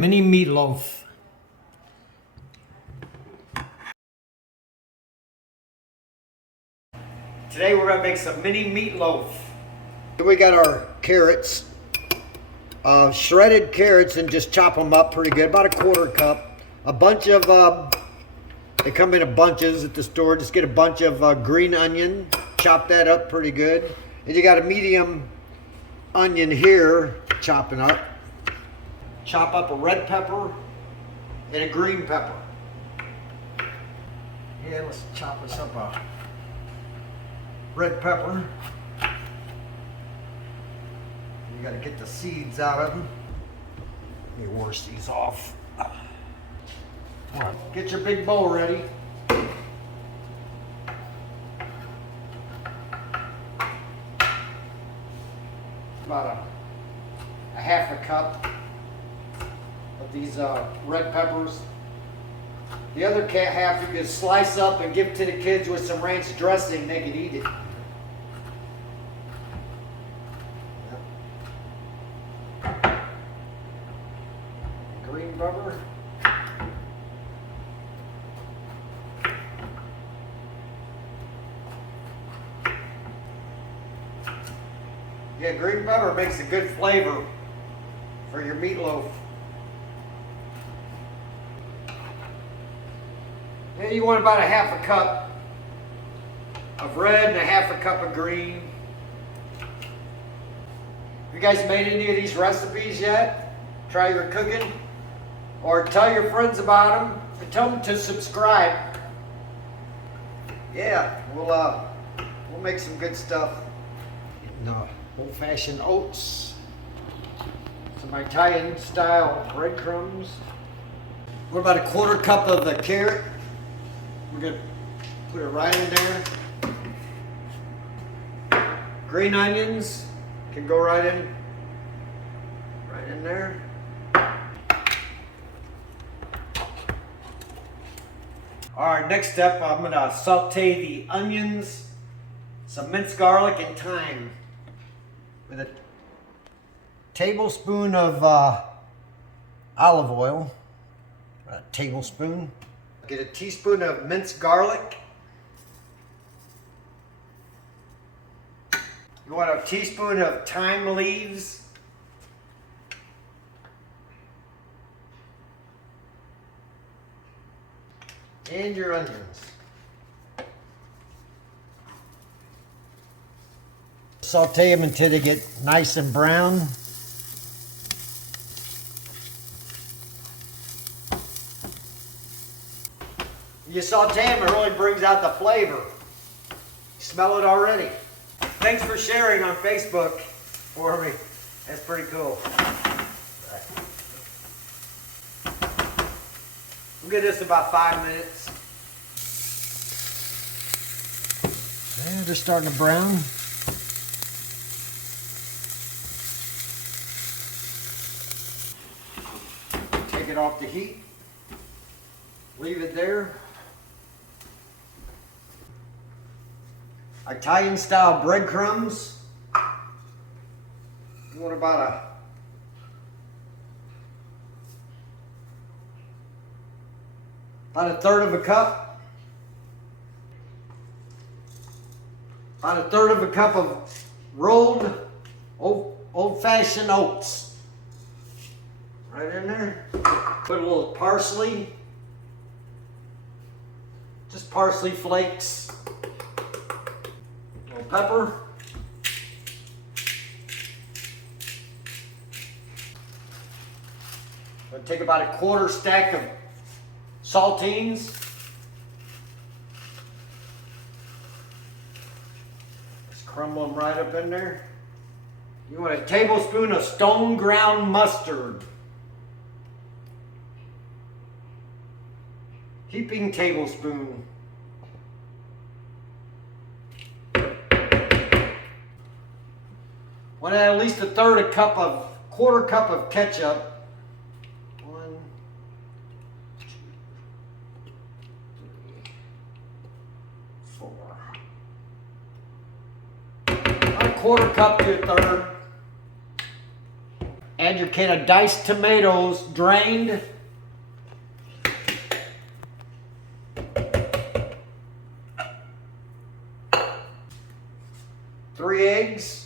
Mini meatloaf. Today we're gonna make some mini meatloaf. Here we got our carrots, shredded carrots, and just chop them up pretty good, about a quarter cup. A bunch of, they come in bunches at the store. Just get a bunch of green onion, chop that up pretty good. And you got a medium onion here, chopping up. Chop up a red pepper and a green pepper. Yeah, let's chop this up a red pepper. You gotta get the seeds out of them. Let me wash these off. Get your big bowl ready. About a half a cup of these red peppers. The other half you can slice up and give to the kids with some ranch dressing. They can eat it. Green pepper. Yeah, green pepper makes a good flavor for your meatloaf. Yeah, you want about a half a cup of red and a half a cup of green. Have you guys made any of these recipes yet? Try your cooking? Or tell your friends about them and tell them to subscribe. Yeah, we'll make some good stuff. No, old-fashioned oats. Some Italian style breadcrumbs. What about a quarter cup of the carrot? We're gonna put it right in there. Green onions can go right in there. All right, next step, I'm gonna saute the onions, some minced garlic, and thyme with a tablespoon of olive oil. A tablespoon. Get a teaspoon of minced garlic. You want a teaspoon of thyme leaves. And your onions. Saute them until they get nice and brown. You saute them, it really brings out the flavor. Smell it already. Thanks for sharing on Facebook for me. That's pretty cool. We'll get this about 5 minutes. And they're starting to brown. Take it off the heat. Leave it there. Italian style breadcrumbs. You want about a third of a cup. About a third of a cup of rolled old-fashioned oats. Right in there. Put a little parsley. Just parsley flakes. A little pepper. I'll take about a quarter stack of saltines. Just crumble them right up in there. You want a tablespoon of stone ground mustard. Heaping tablespoon. Want to add at least a quarter cup of ketchup. 1, 2, 3, 4. About a quarter cup to a third. Add your can of diced tomatoes, drained. 3 eggs.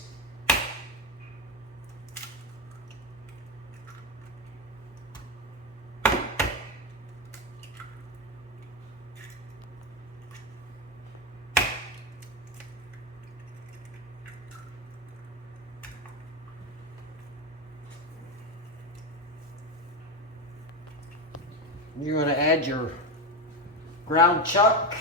You're going to add your ground chuck.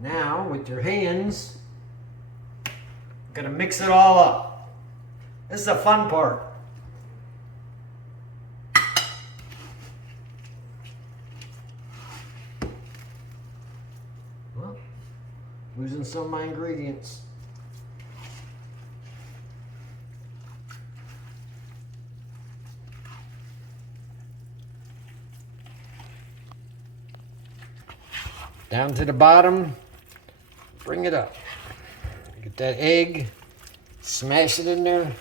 Now, with your hands, you're going to mix it all up. This is the fun part. Well, losing some of my ingredients. Down to the bottom. Bring it up. Get that egg, smash it in there. Make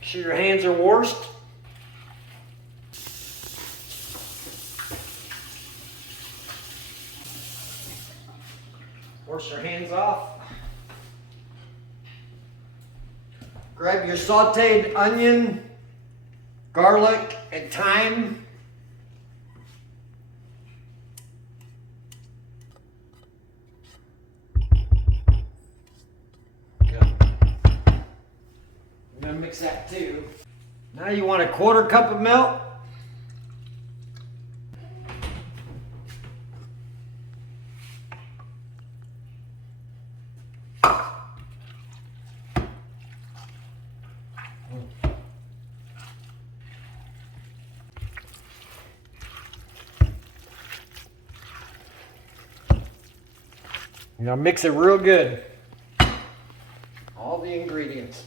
sure your hands are washed. Wash your hands off. Grab your sauteed onion, garlic, and thyme. I'm gonna mix that too. Now you want a 1/4 cup of milk. You're gonna mix it real good. All the ingredients.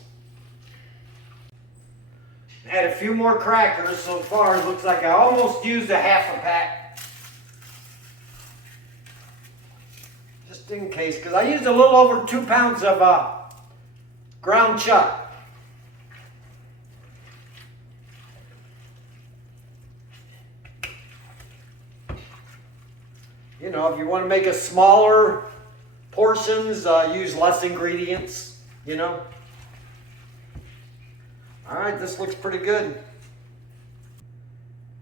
Add a few more crackers. So far it looks like I almost used a 1/2 pack. Just in case, because I used a little over 2 pounds of ground chuck. You know, if you want to make a smaller portions, use less ingredients, you know. All right, this looks pretty good.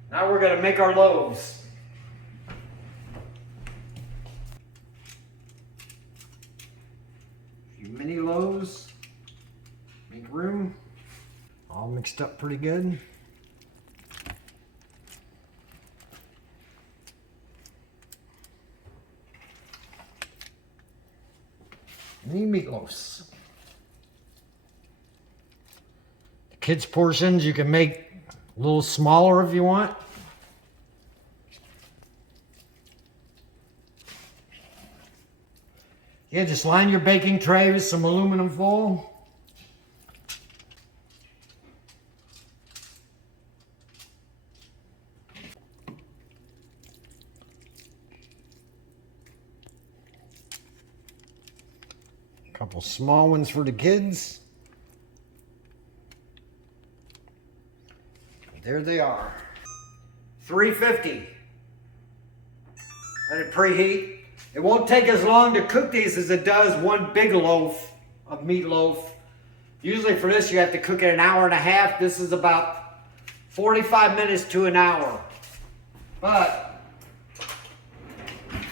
Now we're going to make our loaves. A few mini loaves. Make room. All mixed up pretty good. Mini meatloaves. Kids' portions you can make a little smaller if you want. Yeah, just line your baking tray with some aluminum foil. A couple small ones for the kids. There they are. 350. Let it preheat. It won't take as long to cook these as it does one big loaf of meatloaf. Usually for this you have to cook it 1.5 hours. This is about 45 minutes to an hour. But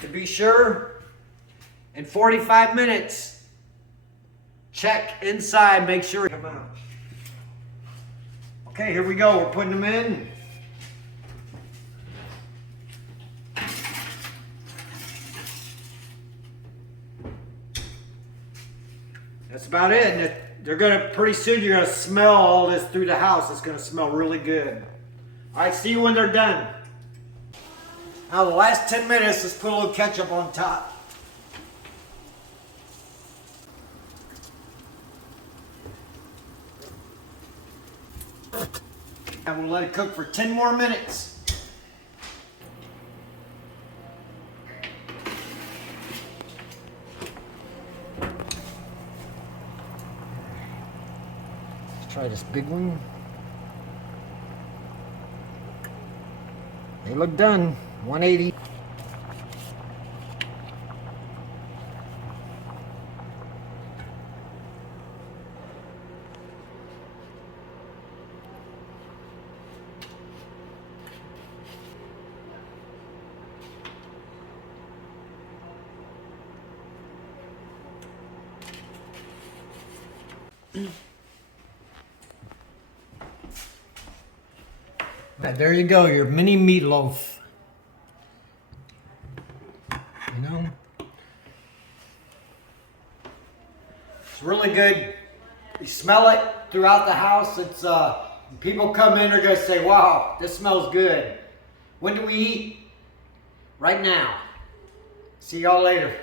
to be sure, in 45 minutes, check inside, make sure it come out. Okay, here we go. We're putting them in. That's about it. And they're gonna, pretty soon you're gonna smell all this through the house. It's gonna smell really good. All right, see you when they're done. Now the last 10 minutes, let's put a little ketchup on top. And we'll let it cook for 10 more minutes. Let's try this big one. They look done. 180. There you go, your mini meatloaf. You know? It's really good. You smell it throughout the house. It's people come in, they're gonna say, wow, this smells good. When do we eat? Right now. See y'all later.